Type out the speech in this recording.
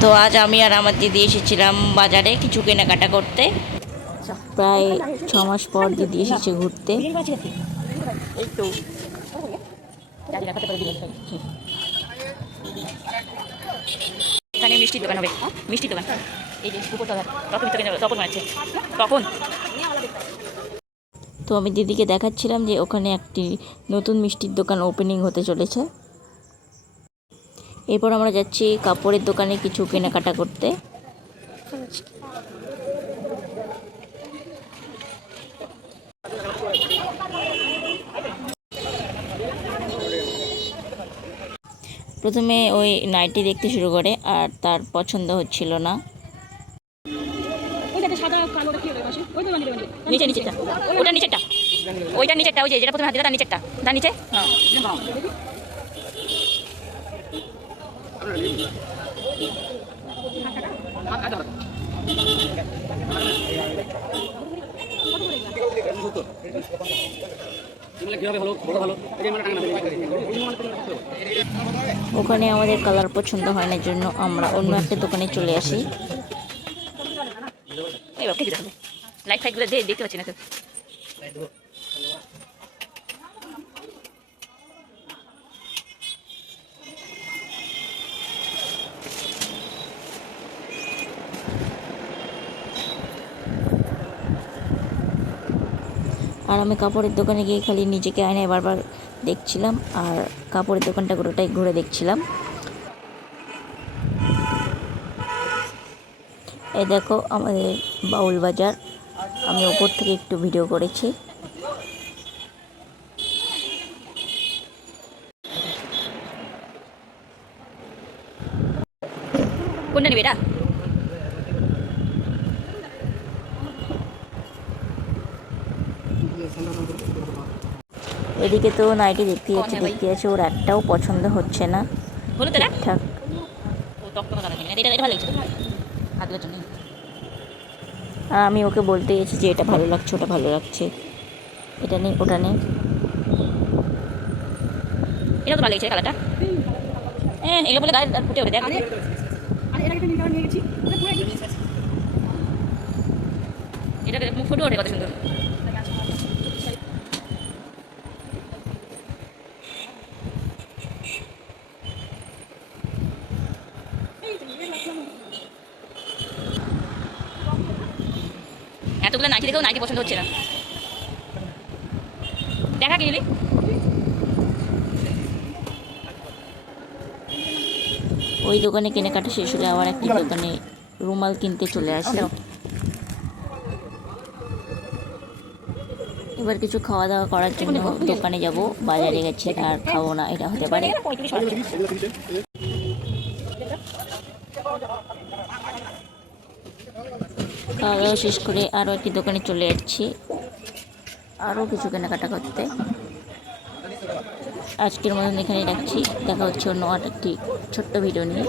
তো আজ আমি আর আমার দিদি এসেছিলাম বাজারে কিছু কেনাকাটা করতে প্রায় ছ মাস পর দিদি এসেছে ঘুরতে এখানে মিষ্টির দোকান হবে মিষ্টির দোকান এই যে তখন তখন আছে তখন তো আমি দিদিকে দেখাচ্ছিলাম যে ওখানে একটি নতুন মিষ্টির দোকান ওপেনিং হতে চলেছে। এরপর আমরা যাচ্ছি কাপড়ের দোকানে কিছু কেনাকাটা করতে। প্রথমে ওই নাইটি দেখতে শুরু করে আর তার পছন্দ হচ্ছিল না। সাদা কালোটা কি হবে পাশে? ওই তো বানিয়ে বানিয়ে নিচে নিচেরটা। ওটা নিচেরটা। ওইটা নিচেরটা ওই যে যেটা প্রথমে হাত তার নিচেরটা। তার নিচে? হ্যাঁ ওখানে আমাদের কালার পছন্দ হয় না জন্য আমরা অন্য একটা দোকানে চলে আসি। এই লাইট ফাইটগুলো দিয়ে দেখতে পাচ্ছি না তো আর আমি কাপড়ের দোকানে গিয়ে খালি নিজেকে আয়নায় বারবার দেখছিলাম, আর কাপড়ের দোকানটা গোটাটাই ঘুরে দেখছিলাম। এই দেখো আমাদের বাউল বাজার। আমি ওপর থেকে একটু ভিডিও করেছি। কোনটা নিবি এটা? এদিকে তো নাইটি দেখতে যাচ্ছে দেখতে যাচ্ছে ওর একটাও পছন্দ হচ্ছে না। ঠিকঠাক জন্য আর আমি ওকে বলতে গেছি যে এটা ভালো লাগছে ওটা ভালো লাগছে। এটা নেই ওটা নেই এটা তো ভালো লাগছে কালারটা। হ্যাঁ এগুলো বলে গায়ে ফুটে ওঠে দেখ। এটা মুখ ফুটে ওঠে কত সুন্দর। এতগুলো নাইটি দেখেও নাইটি পছন্দ হচ্ছে না। দেখা কি ওই দোকানে কেনাকাটা শেষ হলে আবার একটি দোকানে রুমাল কিনতে চলে আসি। এবার কিছু খাওয়া দাওয়া করার জন্য দোকানে যাব বাজারে গেছি আর খাব না এটা হতে পারে। খাওয়া দাওয়া শেষ করে আরও একটি দোকানে চলে যাচ্ছি আরও কিছু কেনাকাটা করতে। আজকের মতন এখানে রাখছি। দেখা হচ্ছে অন্য আর একটি ছোট্ট ভিডিও নিয়ে।